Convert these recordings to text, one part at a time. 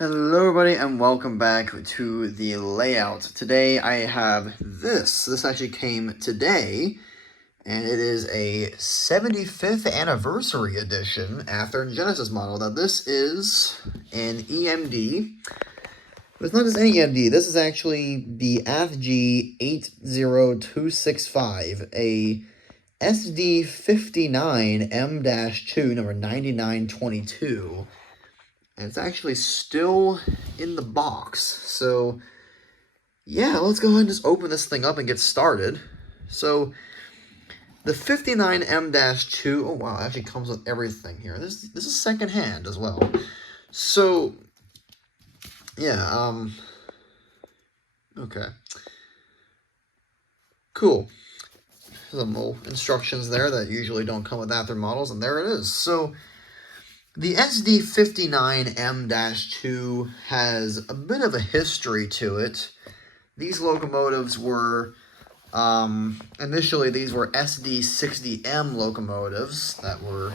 Hello everybody and welcome back to the layout. Today I have this. This actually came today and it is a 75th anniversary edition Athearn Genesis model. Now this is an EMD, but it's not just any EMD. This is actually the ATHG80265, a SD59M-2 number 9922. And it's actually still in the box. So, yeah, let's go ahead and just open this thing up and get started. So, the 59M-2, oh wow, it actually comes with everything here. This is secondhand as well. So, yeah, okay. Cool. Some little instructions there that usually don't come with Athearn models, and there it is. So, the SD59M-2 has a bit of a history to it. These locomotives were, initially these were SD60M locomotives that were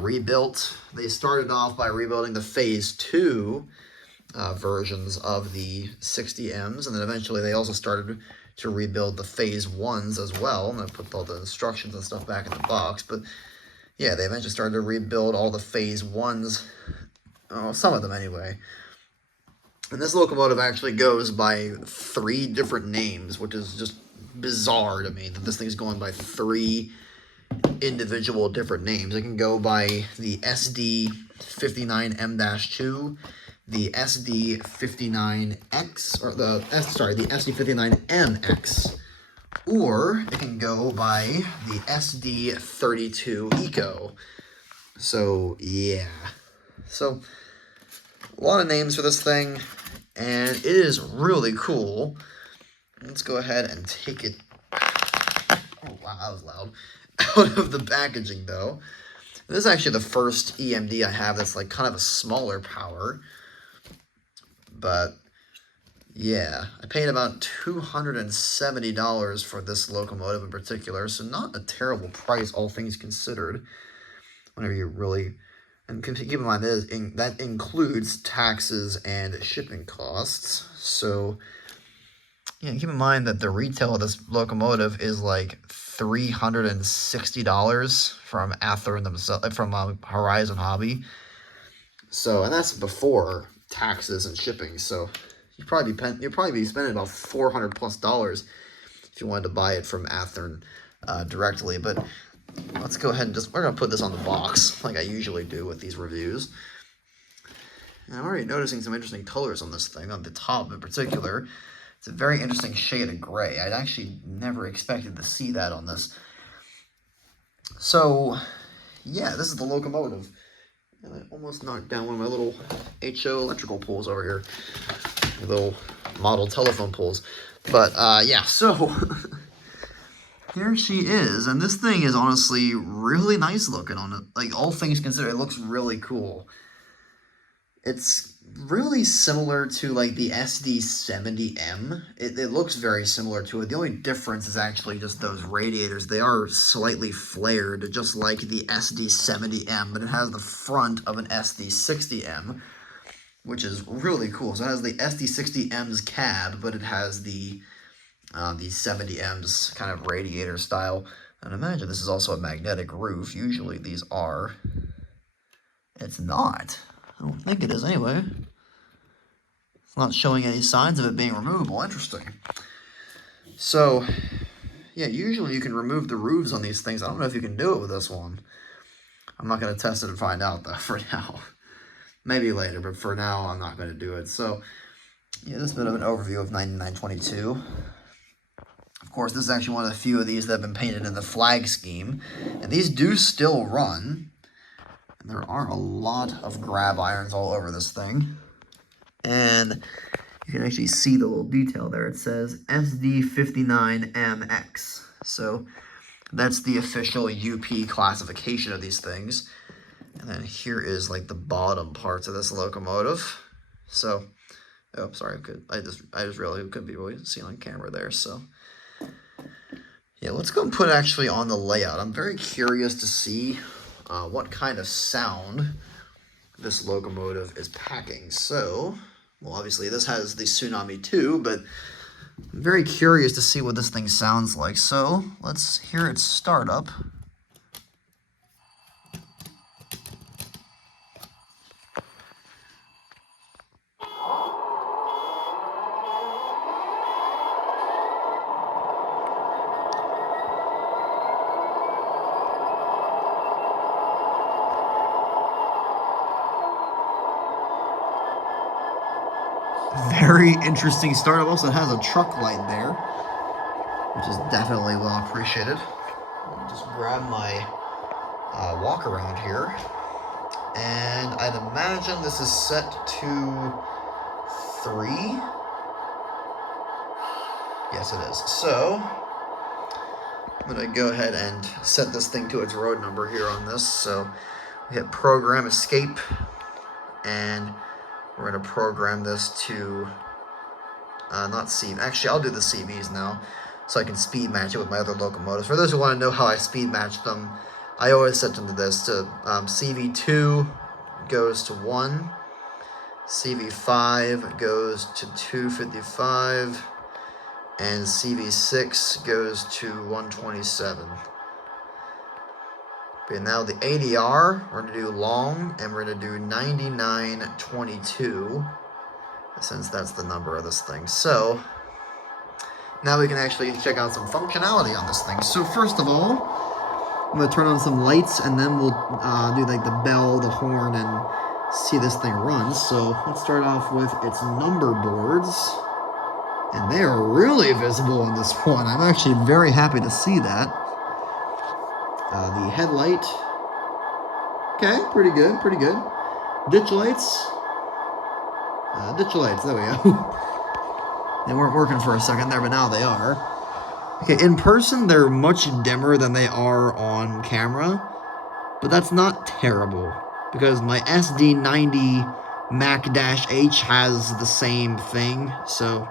rebuilt. They started off by rebuilding the Phase 2 versions of the 60Ms, and then eventually they also started to rebuild the Phase 1s as well. And I put all the instructions and stuff back in the box, but yeah, they eventually started to rebuild all the Phase 1s, some of them anyway. And this locomotive actually goes by 3 different names, which is just bizarre to me that this thing's going by 3 individual different names. It can go by the SD59M-2, the SD59X, or the SD59MX. Or it can go by the SD32 Eco. So, yeah. So, a lot of names for this thing, and it is really cool. Let's go ahead and take it, oh wow, that was loud, out of the packaging though. This is actually the first EMD I have that's like kind of a smaller power. But yeah, I paid about $270 for this locomotive in particular, so not a terrible price, all things considered. Whenever you really, and keep in mind that includes taxes and shipping costs. So yeah, keep in mind that the retail of this locomotive is like $360 from Athearn themselves, from Horizon Hobby. So, and that's before taxes and shipping. So you'd probably be spending about $400+ if you wanted to buy it from Athearn directly. But let's go ahead and we're gonna put this on the box like I usually do with these reviews. And I'm already noticing some interesting colors on this thing, on the top in particular. It's a very interesting shade of gray. I'd actually never expected to see that on this. So, yeah, this is the locomotive. And I almost knocked down one of my little HO electrical poles over here. Little model telephone poles. But, yeah, so here she is. And this thing is honestly really nice looking on it. Like, all things considered, it looks really cool. It's really similar to, like, the SD70M. It looks very similar to it. The only difference is actually just those radiators. They are slightly flared, just like the SD70M, but it has the front of an SD60M, which is really cool. So it has the SD60M's cab, but it has the 70M's kind of radiator style. And imagine this is also a magnetic roof. Usually these are. It's not. I don't think it is anyway. It's not showing any signs of it being removable. Interesting. So, yeah, usually you can remove the roofs on these things. I don't know if you can do it with this one. I'm not going to test it and find out, though, for now. Maybe later, but for now, I'm not going to do it. So, yeah, this is a bit of an overview of 9922. Of course, this is actually one of the few of these that have been painted in the flag scheme. And these do still run. And there are a lot of grab irons all over this thing. And you can actually see the little detail there. It says SD59MX. So that's the official UP classification of these things. And then here is like the bottom parts of this locomotive. So, oh, sorry, I just realized it couldn't be really seen on camera there. So, yeah, let's go and put it actually on the layout. I'm very curious to see what kind of sound this locomotive is packing. So, well, obviously this has the Tsunami 2, but I'm very curious to see what this thing sounds like. So let's hear its startup. Very interesting startup. Also, it has a truck light there, which is definitely well appreciated. I'll just grab my walk around here, and I'd imagine this is set to 3. Yes, it is. So I'm gonna go ahead and set this thing to its road number here on this. So we hit program escape, and we're going to program this to, not CV. Actually, I'll do the CVs now, so I can speed match it with my other locomotives. For those who want to know how I speed match them, I always set them to this. To CV2 goes to 1, CV5 goes to 255, and CV6 goes to 127. Okay, now the ADR, we're going to do long, and we're going to do 9922, since that's the number of this thing. So, now we can actually check out some functionality on this thing. So first of all, I'm going to turn on some lights, and then we'll do like the bell, the horn, and see this thing run. So let's start off with its number boards, and they are really visible on this one. I'm actually very happy to see that. The headlight, okay, pretty good, pretty good. Ditch lights, there we go. They weren't working for a second there, but now they are. Okay, in person, they're much dimmer than they are on camera, but that's not terrible, because my SD90 Mac-H has the same thing, so,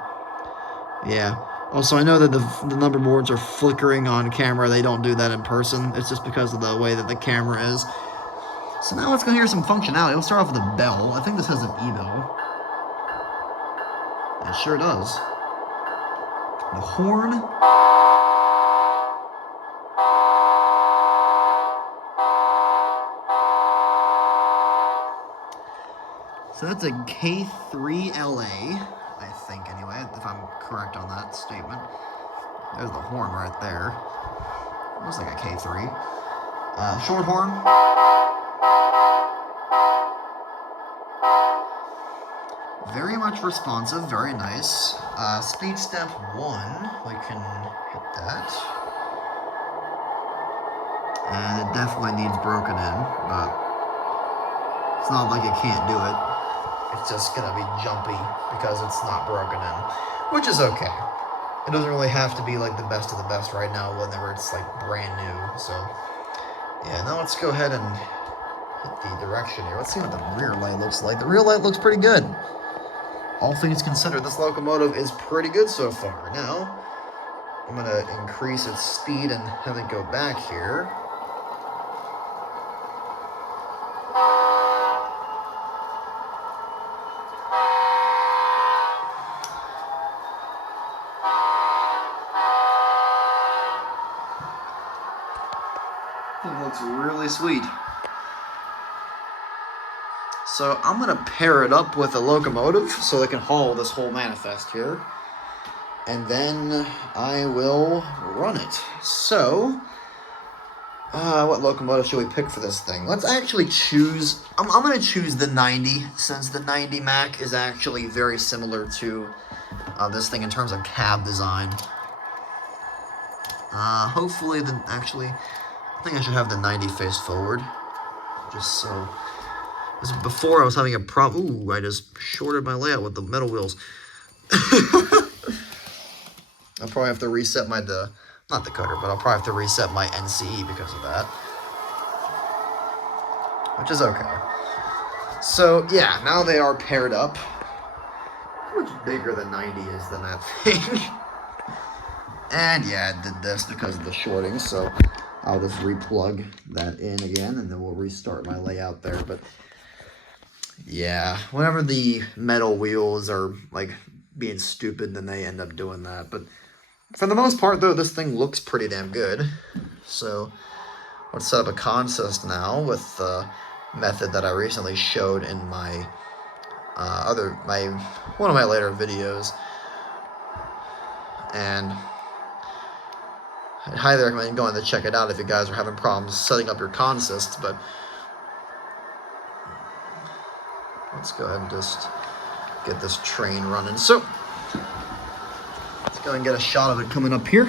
yeah. Also, I know that the number boards are flickering on camera. They don't do that in person. It's just because of the way that the camera is. So now let's go hear some functionality. Let's start off with the bell. I think this has an e-bell. It sure does. The horn. So that's a K3LA. I think, anyway, if I'm correct on that statement. There's the horn right there. Looks like a K3. Short horn. Very much responsive, very nice. Speed step 1, we can hit that. And it definitely needs broken in, but it's not like it can't do it. It's just gonna be jumpy because it's not broken in, which is okay. It doesn't really have to be like the best of the best right now whenever it's like brand new. So yeah, now let's go ahead and hit the direction here. Let's see what the rear light looks like. The rear light looks pretty good. All things considered, this locomotive is pretty good so far. Now I'm gonna increase its speed and have it go back here. It looks really sweet. So I'm going to pair it up with a locomotive so it can haul this whole manifest here. And then I will run it. So, what locomotive should we pick for this thing? Let's actually choose, I'm going to choose the 90, since the 90 Mac is actually very similar to this thing in terms of cab design. Hopefully, I think I should have the 90 face forward, just so. Before I was having a problem. Ooh, I just shorted my layout with the metal wheels. I'll probably have to reset my, not the cutter, but I'll probably have to reset my NCE because of that. Which is okay. So, yeah, now they are paired up. How much bigger the 90 is than that thing? And yeah, it did this because of the shorting, so I'll just replug that in again, and then we'll restart my layout there. But Yeah, whenever the metal wheels are like being stupid, then they end up doing that. But for the most part, though, this thing looks pretty damn good. So let's set up a consist now with the method that I recently showed in my one of my later videos. And I highly recommend going to check it out if you guys are having problems setting up your consists. But let's go ahead and just get this train running. So let's go and get a shot of it coming up here.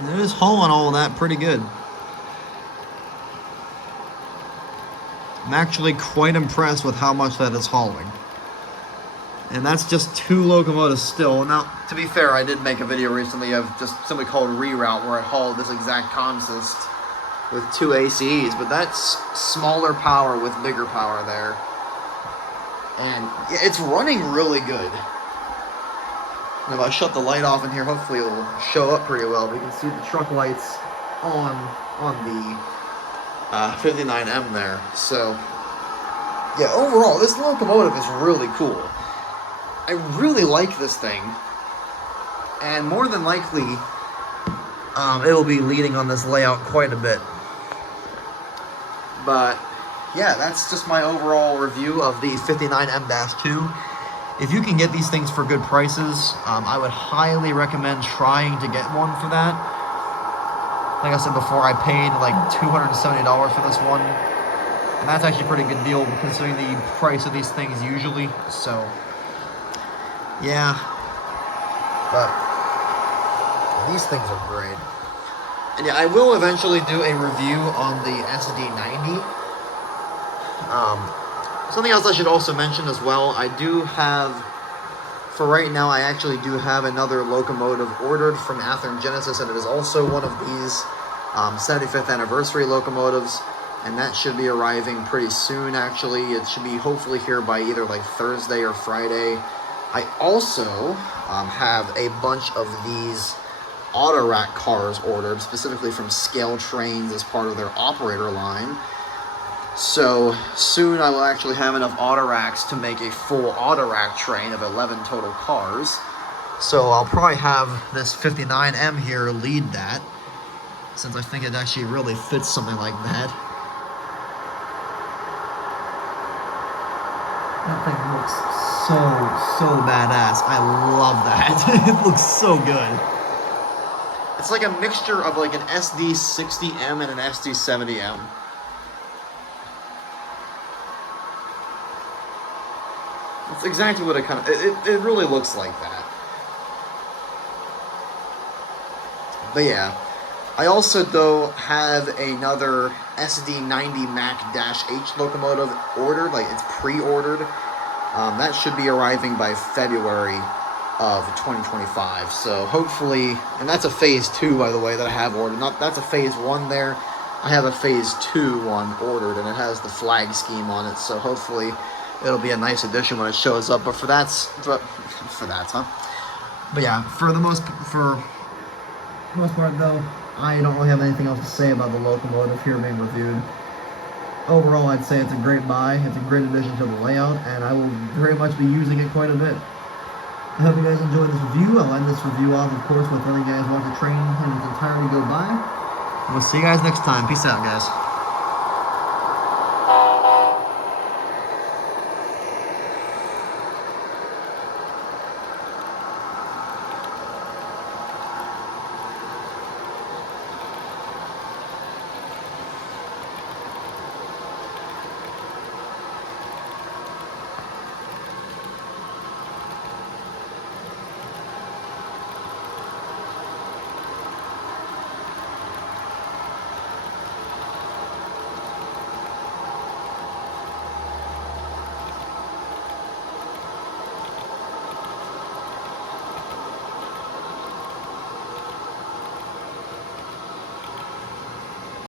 And it is hauling all of that pretty good. I'm actually quite impressed with how much that is hauling. And that's just 2 locomotives still. Now, to be fair, I did make a video recently of just something called Reroute where I hauled this exact consist with 2 ACEs, but that's smaller power with bigger power there. And yeah, it's running really good. And if I shut the light off in here, hopefully it'll show up pretty well. We can see the truck lights on the 59M there. So, yeah, overall, this locomotive is really cool. I really like this thing. And more than likely, it'll be leading on this layout quite a bit. But, yeah, that's just my overall review of the 59M-2. If you can get these things for good prices, I would highly recommend trying to get one for that. Like I said before, I paid like $270 for this one. And that's actually a pretty good deal considering the price of these things usually. So, yeah. But these things are great. And yeah, I will eventually do a review on the SD90. Something else I should also mention as well, I do have, for right now, I actually do have another locomotive ordered from Athearn Genesis, and it is also one of these 75th anniversary locomotives, and that should be arriving pretty soon, actually. It should be hopefully here by either like Thursday or Friday. I also have a bunch of these auto rack cars ordered, specifically from Scale Trains as part of their operator line. So soon I will actually have enough auto racks to make a full auto rack train of 11 total cars. So I'll probably have this 59M here lead that, since I think it actually really fits something like that. That thing looks so badass. I love that. It looks so good. It's like a mixture of like an SD60M and an SD70M. It's exactly what it really looks like that. But yeah, I also though have another SD90 Mac-H locomotive ordered, like it's pre-ordered. That should be arriving by February of 2025. So hopefully, and that's a phase 2 by the way that I have ordered. That's a phase 1 there. I have a phase 2 one ordered, and it has the flag scheme on it. So hopefully it'll be a nice addition when it shows up. But for that, huh? But yeah, for the most part though, I don't really have anything else to say about the locomotive here being reviewed. Overall, I'd say it's a great buy. It's a great addition to the layout, and I will very much be using it quite a bit. I hope you guys enjoyed this review. I'll end this review off, of course, with letting you guys watch the train in its entirety go by. We'll see you guys next time. Peace out, guys.